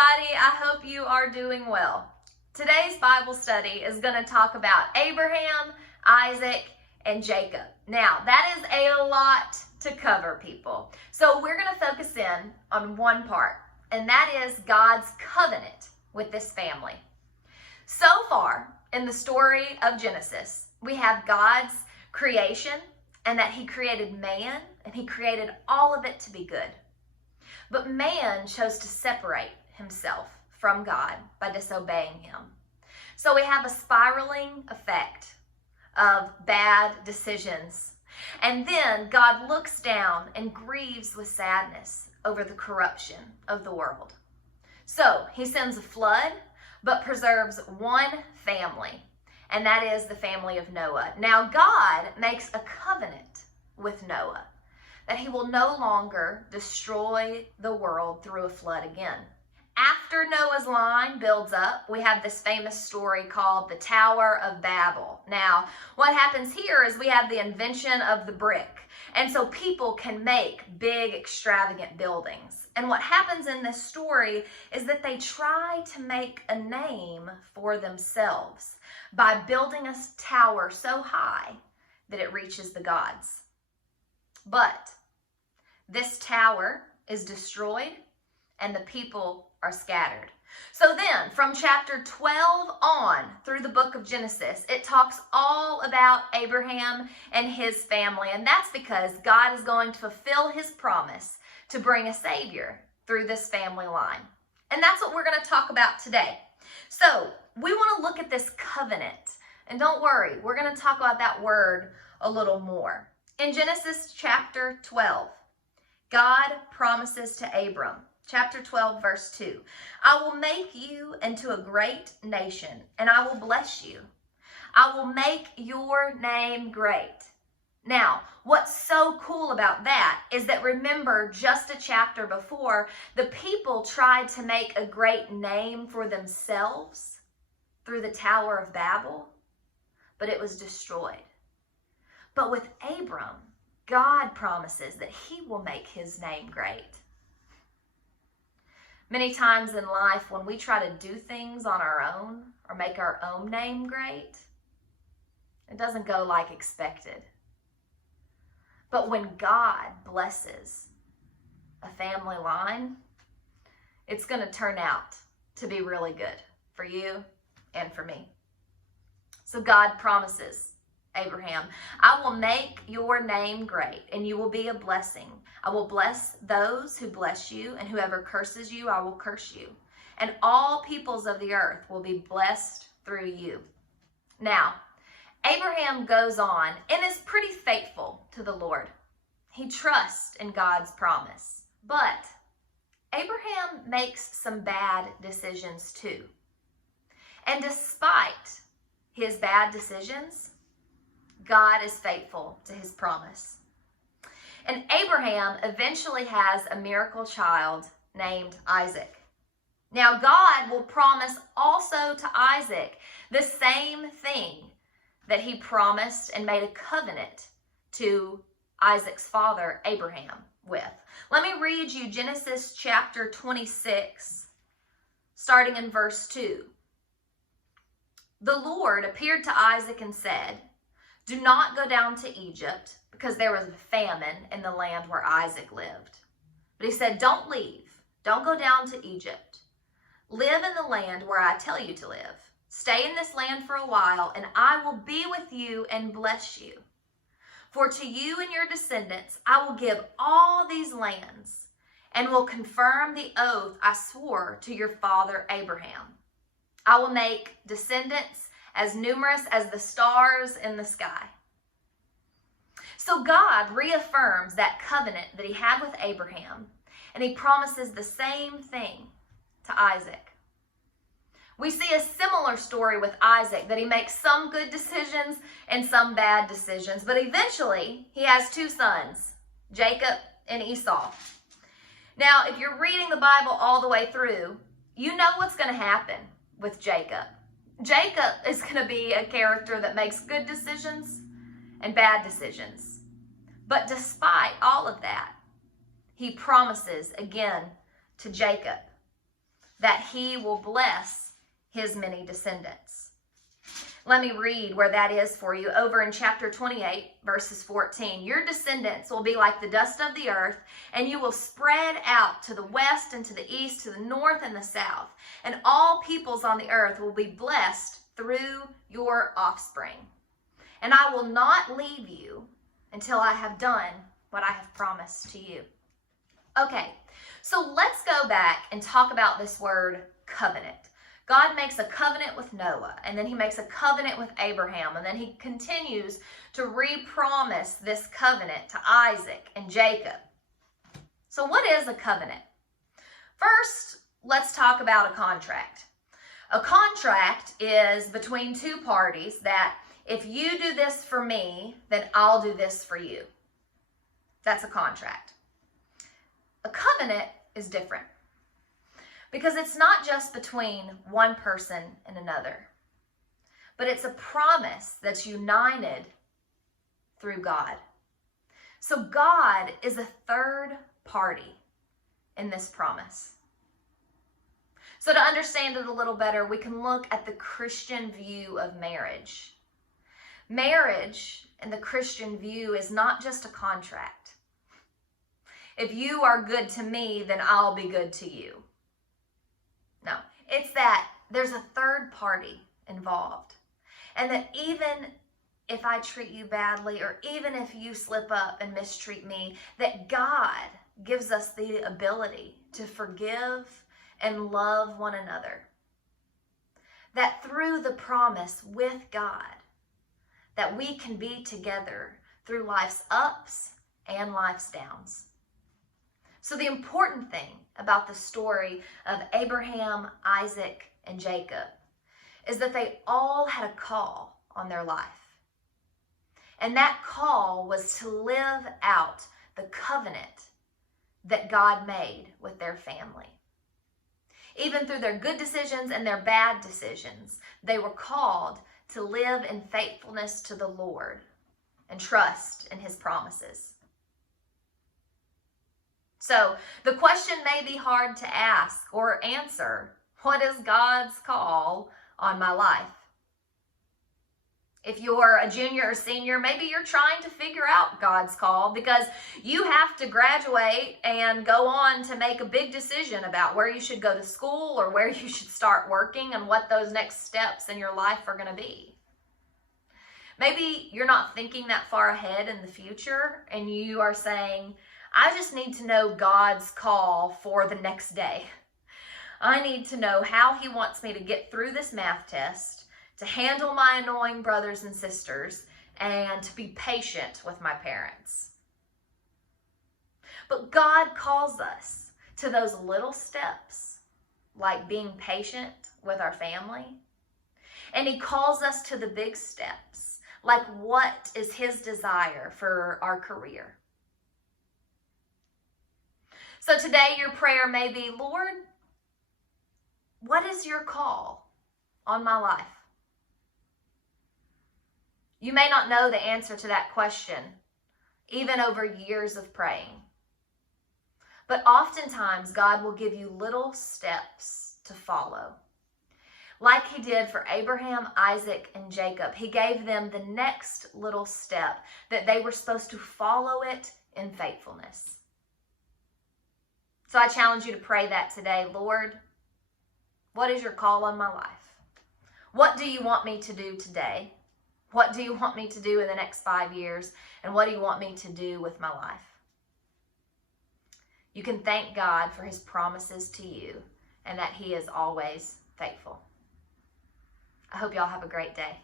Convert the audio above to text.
everybody. I hope you are doing well. Today's Bible study is going to talk about Abraham, Isaac, and Jacob. Now, that is a lot to cover, people. So we're going to focus in on one part, and that is God's covenant with this family. So far, in the story of Genesis, we have God's creation and that he created man and he created all of it to be good. But man chose to separate himself from God by disobeying him. So we have a spiraling effect of bad decisions. And then God looks down and grieves with sadness over the corruption of the world. So he sends a flood, but preserves one family, and that is the family of Noah. Now God makes a covenant with Noah that he will no longer destroy the world through a flood again. After Noah's line builds up, we have this famous story called the Tower of Babel. Now, what happens here is we have the invention of the brick. And so people can make big, extravagant buildings. And what happens in this story is that they try to make a name for themselves by building a tower so high that it reaches the gods. But this tower is destroyed and the people are scattered. So then, from chapter 12 on through the book of Genesis, it talks all about Abraham and his family. And that's because God is going to fulfill his promise to bring a Savior through this family line. And that's what we're going to talk about today. So, we want to look at this covenant. And don't worry, we're going to talk about that word a little more. In Genesis chapter 12, God promises to Abram, chapter 12, verse 2, I will make you into a great nation, and I will bless you. I will make your name great. Now, what's so cool about that is that, remember, just a chapter before, the people tried to make a great name for themselves through the Tower of Babel, but it was destroyed. But with Abram, God promises that he will make his name great. Many times in life, when we try to do things on our own or make our own name great, it doesn't go like expected. But when God blesses a family line, it's going to turn out to be really good for you and for me. So God promises Abraham, I will make your name great, and you will be a blessing. I will bless those who bless you, and whoever curses you, I will curse you. And all peoples of the earth will be blessed through you. Now, Abraham goes on and is pretty faithful to the Lord. He trusts in God's promise. But Abraham makes some bad decisions too. And despite his bad decisions, God is faithful to his promise. And Abraham eventually has a miracle child named Isaac. Now, God will promise also to Isaac the same thing that he promised and made a covenant to Isaac's father, Abraham, with. Let me read you Genesis chapter 26, starting in verse 2. The Lord appeared to Isaac and said, do not go down to Egypt, because there was a famine in the land where Isaac lived. But he said, don't leave. Don't go down to Egypt. Live in the land where I tell you to live. Stay in this land for a while, and I will be with you and bless you. For to you and your descendants I will give all these lands, and will confirm the oath I swore to your father Abraham. I will make descendants as numerous as the stars in the sky. So God reaffirms that covenant that he had with Abraham, and he promises the same thing to Isaac. We see a similar story with Isaac, that he makes some good decisions and some bad decisions, but eventually he has two sons, Jacob and Esau. Now, if you're reading the Bible all the way through, you know what's going to happen with Jacob. Jacob is going to be a character that makes good decisions and bad decisions. But despite all of that, he promises again to Jacob that he will bless his many descendants. Let me read where that is for you over in chapter 28, verses 14. Your descendants will be like the dust of the earth, and you will spread out to the west and to the east, to the north and the south. And all peoples on the earth will be blessed through your offspring. And I will not leave you until I have done what I have promised to you. Okay, so let's go back and talk about this word covenant. God makes a covenant with Noah, and then he makes a covenant with Abraham, and then he continues to re-promise this covenant to Isaac and Jacob. So what is a covenant? First, let's talk about a contract. A contract is between two parties that if you do this for me, then I'll do this for you. That's a contract. A covenant is different, because it's not just between one person and another, but it's a promise that's united through God. So God is a third party in this promise. So to understand it a little better, we can look at the Christian view of marriage. Marriage in the Christian view is not just a contract. If you are good to me, then I'll be good to you. No, it's that there's a third party involved. And that even if I treat you badly, or even if you slip up and mistreat me, that God gives us the ability to forgive and love one another. That through the promise with God, that we can be together through life's ups and life's downs. So the important thing about the story of Abraham, Isaac, and Jacob is that they all had a call on their life. And that call was to live out the covenant that God made with their family. Even through their good decisions and their bad decisions, they were called to live in faithfulness to the Lord and trust in his promises. So the question may be hard to ask or answer. What is God's call on my life? If you're a junior or senior, maybe you're trying to figure out God's call because you have to graduate and go on to make a big decision about where you should go to school or where you should start working and what those next steps in your life are going to be. Maybe you're not thinking that far ahead in the future and you are saying, I just need to know God's call for the next day. I need to know how he wants me to get through this math test, to handle my annoying brothers and sisters, and to be patient with my parents. But God calls us to those little steps, like being patient with our family. And he calls us to the big steps, like what is his desire for our career. So today your prayer may be, Lord, what is your call on my life? You may not know the answer to that question, even over years of praying. But oftentimes God will give you little steps to follow. Like he did for Abraham, Isaac, and Jacob. He gave them the next little step that they were supposed to follow it in faithfulness. So I challenge you to pray that today. Lord, what is your call on my life? What do you want me to do today? What do you want me to do in the next 5 years? And what do you want me to do with my life? You can thank God for his promises to you and that he is always faithful. I hope y'all have a great day.